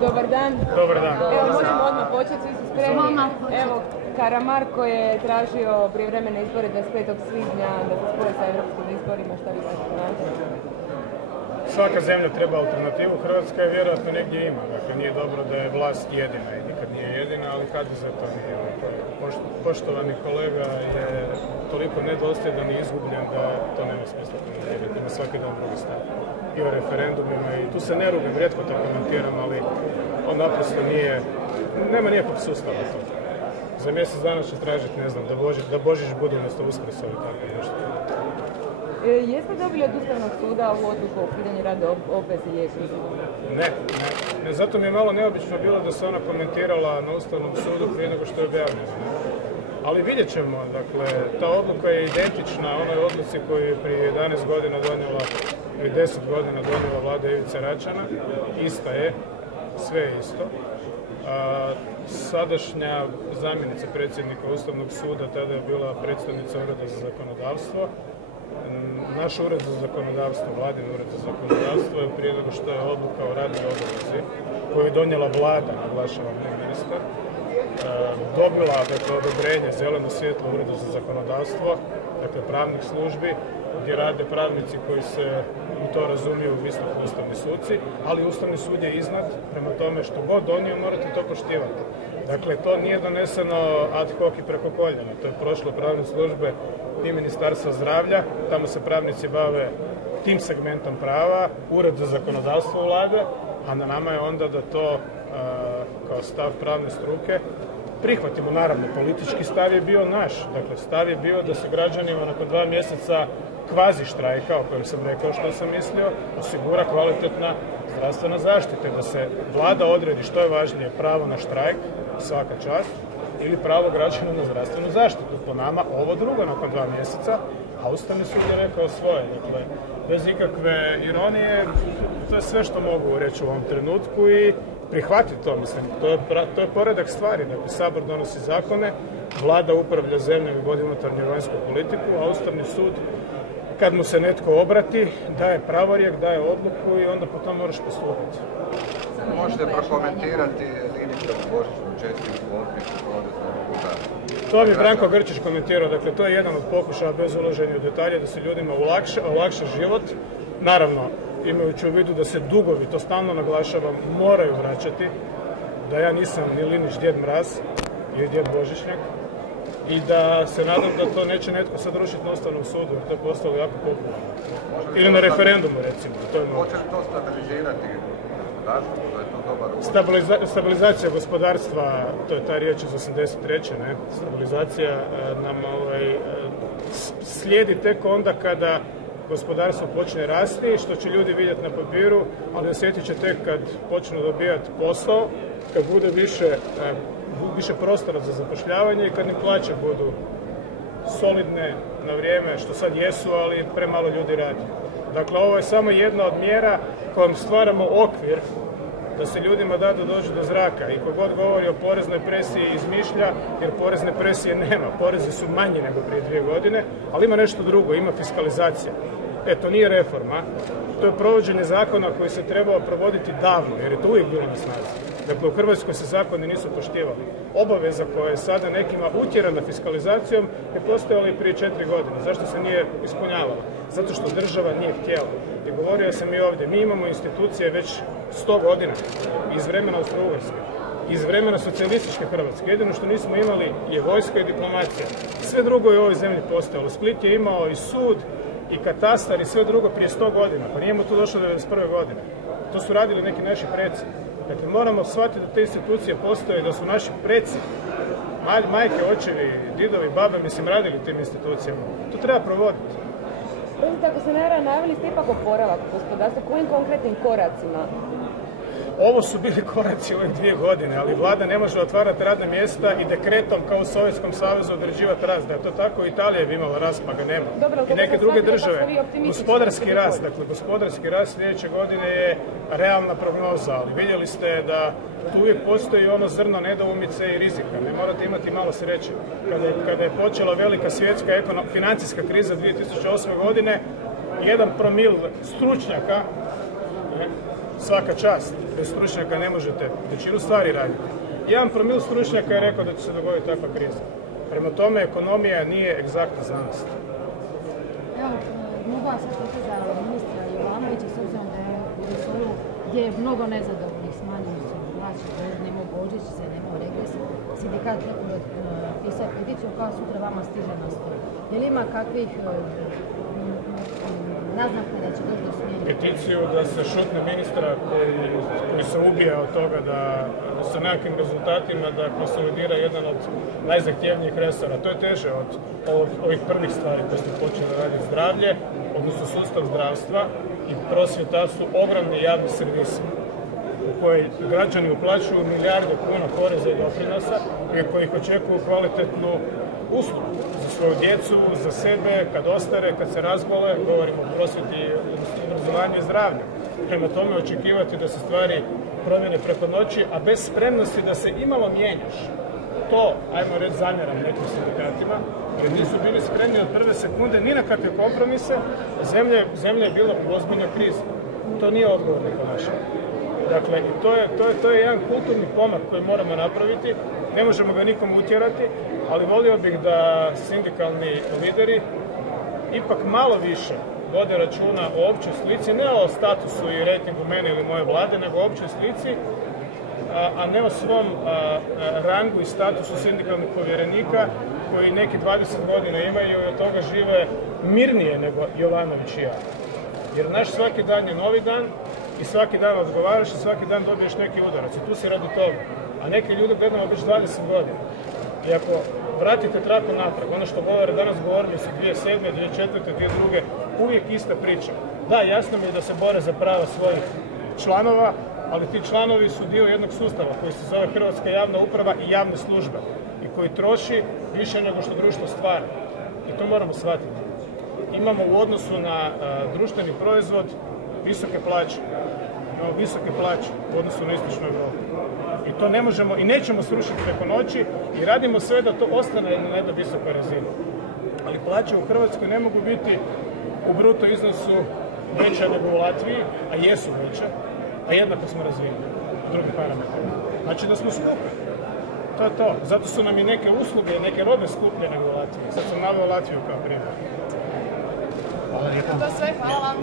Dobar dan. Dobar dan. Evo, možemo odmah početi, svi su spremni. Evo, Karamarko je tražio prijevremene izbore 25. svibnja da se spoje sa europskim izborima. Šta vi kažete na to? Svaka zemlja treba alternativu, Hrvatska je vjerojatno negdje ima. Dakle, nije dobro da je vlast jedina i nikad nije jedina, ali HDZ to nije. Poštovani kolega je toliko nedosljedan i izgubljen da to nema smisla komentirati. Ima svaki dan drugi stav. I o referendumima i tu se ne rubim, rijetko to komentiram, ali on naprosto nije, nema nikakvog sustava to. Za mjesec dana će tražiti, ne znam, da Božić bude umjesto Uskrsa ili tako nešto. Jeste dobili od Ustavnog suda u odluku o ukidanju radne obveze liječnika? Ne, zato mi je malo neobično bilo da se ona komentirala na Ustavnom sudu prije nego što je objavljena. Ali vidjet ćemo, dakle, ta odluka je identična onoj odluci koju je prije 11 godina donijela, ili 10 godina donijela vlada Ivice Račana. Ista je, sve je isto. Sadašnja zamjenica predsjednika Ustavnog suda tada je bila predstavnica Ureda za zakonodavstvo. Naš ured za zakonodavstvo, vladin ured za zakonodavstvo je prije nego što je odluka o radnoj obavezi koju je donijela vlada, naglašavam ne ministar, dobila odobrenje, zeleno svjetlo Ureda za zakonodavstvo, dakle pravnih službi, gdje rade pravnici koji se u to razumiju visoko ustavni suci, ali Ustavni sud je iznad, prema tome što god donio morate to poštivati. Dakle, to nije doneseno ad hoc i preko koljena, to je prošlo pravne službe i Ministarstva zdravlja, tamo se pravnici bave tim segmentom prava, Ured za zakonodavstvo vlade, a na nama je onda da to kao stav pravne struke prihvatimo. Naravno, politički stav je bio naš, dakle stav je bio da se građanima nakon 2 mjeseca kvazi štrajka, o kojem sam rekao što sam mislio, osigura kvalitetna zdravstvena zaštita, da se vlada odredi što je važnije, pravo na štrajk, svaka čast, ili pravo građana na zdravstvenu zaštitu. Po nama ovo drugo nakon 2 mjeseca, a Ustavni sud je rekao svoje. Dakle, bez ikakve ironije, to je sve što mogu reći u ovom trenutku i prihvatiti to, mislim. To je poredak stvari. Dakle, Sabor donosi zakone, vlada upravlja zemljom i vodi unutarnju i vanjsku politiku, a Ustavni sud, kad mu se netko obrati, daje pravorijek, daje odluku i onda po tom moraš postupiti. Možete prokomentirati Linićevu božićnu čestitku To bi Branko Grčić komentirao, dakle to je jedan od pokušaja bez ulaženja u detalje da se ljudima olakša život. Naravno, imajući u vidu da se dugovi, to stalno naglašavam, moraju vraćati, da ja nisam ni Linić Djed Mraz ili Djed Božićnjak i da se nadam da to neće netko sad rušiti na Ustavnom sudu, jer to je postalo jako popularno. Ili na referendumu, recimo. Hoće li to stabilizirati gospodarstvo, da je to dobar Stabilizacija gospodarstva, to je ta riječ iz 83. ne? Stabilizacija nam slijedi tek onda kada gospodarstvo počne rasti, što će ljudi vidjeti na papiru, ali osjetit će tek kad počnu dobijati posao, kad bude više prostora za zapošljavanje i kad im plaće budu solidne na vrijeme, što sad jesu, ali premalo ljudi radi. Dakle, ovo je samo jedna od mjera kojom stvaramo okvir da se ljudima da dođu do zraka. I kogod govori o poreznoj presiji izmišlja, jer porezne presije nema. Porezi su manji nego prije 2 godine, ali ima nešto drugo, ima fiskalizacija. To nije reforma, to je provođenje zakona koji se trebao provoditi davno, jer je to uvijek bilo na snazi. Dakle, u Hrvatskoj se zakoni nisu poštivali. Obaveza koja je sada nekima utjerana fiskalizacijom je postojala i prije 4 godine. Zašto se nije ispunjavala? Zato što država nije htjela. I govorio sam i ovdje, mi imamo institucije već 100 godina iz vremena Austro-Ugarske, iz vremena socijalističke Hrvatske. Jedino što nismo imali je vojska i diplomacija. Sve drugo je u ovoj zemlji postojalo. Split je imao i sud, i katastar i sve drugo prije 100 godina. Pa nije mu to došlo 1991. godine. To su radili neki naši preci. Dakle, moramo shvatiti da te institucije postoje, da su naši preci, majke, očevi, didovi, babe, mislim, radili tim institucijama. To treba provoditi. Ako se najavili ste ipak oporavak gospodarstva, kojim konkretnim koracima? Ovo su bili koraci ove 2 godine, ali vlada ne može otvarati radna mjesta i dekretom kao u Sovjetskom savezu određivati rast. Da je to tako, Italija bi imala rast, pa ga nema. I neke druge države. Gospodarski rast, dakle gospodarski rast sljedeće godine je realna prognoza, ali vidjeli ste da tu uvijek postoji ono zrno nedoumice i rizika. Ne morate imati malo sreće. Kada je počela velika svjetska financijska kriza 2008. godine, 1 promil stručnjaka svaka čast, bez stručnjaka ne možete većinu stvari raditi. 1% stručnjaka je rekao da će se dogoditi takva kriza. Prema tome, ekonomija nije egzaktna znanost. Evo, mogu vas pitati za ministra Jovanovića, s obzirom da je u resoru gdje je mnogo nezadovoljnih, smanjili su plaće, nemao božićnice, nemao regres, sindikat pisao peticiju kao sutra vama stiže na stol. Je li ima kakvih naznaka da će doći do smjene? Peticiju da se šutne ministra koji se ubija od toga da sa nekakvim rezultatima da konsolidira jedan od najzahtjevnijih resora. To je teže od ovih prvih stvari koje ste počeli raditi. Zdravlje, odnosno sustav zdravstva i prosvjeta su ogromni javni servisi u koji građani uplaćuju milijarde kuna poreza i doprinosa i koji očekuju kvalitetnu uslugu za svoju djecu, za sebe, kad ostare, kad se razbole, govorimo o prosvjeti, obrazovanju i zdravlju. Prema tome očekivati da se stvari promjene preko noći, a bez spremnosti da se imalo mijenjaš. To, ajmo reći, zamjeram nekim sindikatima, jer nisu bili spremni od prve sekunde ni na kakve kompromise, zemlja je bila u ozbiljnoj krizi. To nije odgovorno ponašanje. Dakle, i to je jedan kulturni pomak koji moramo napraviti, ne možemo ga nikom utjerati, ali volio bih da sindikalni lideri ipak malo više vode računa o općoj slici, ne o statusu i rejtingu mene ili moje vlade, nego o općoj slici, a ne o svom rangu i statusu sindikalnih povjerenika koji neki 20 godina imaju i od toga žive mirnije nego Jovanović i ja. Jer naš svaki dan je novi dan i svaki dan odgovaraš i svaki dan dobiješ neki udarac i tu si radi toga. A neki ljudi gledamo već 20 godina. I ako vratite traku natrag, ono što govore, danas govorili su 2007., 2004., 2002., uvijek ista priča. Da, jasno mi je da se bore za prava svojih članova, ali ti članovi su dio jednog sustava koji se zove Hrvatska javna uprava i javne službe i koji troši više nego što društvo stvara. I to moramo shvatiti. Imamo u odnosu na društveni proizvod visoke plaće. Imamo visoke plaće u odnosu na istočnu Europu. I to ne možemo i nećemo srušiti preko noći i radimo sve da to ostane na jednoj visokoj razini. Ali plaće u Hrvatskoj ne mogu biti u bruto iznosu veće nego u Latviji, a jesu veće, a jednako smo razvijeni u drugim parametrima. Znači da smo skupi. To je to. Zato su nam i neke usluge i neke robe skuplje nego u Latviji. Sad sam naveo Latviju kao primjer. To sve, hvala vam.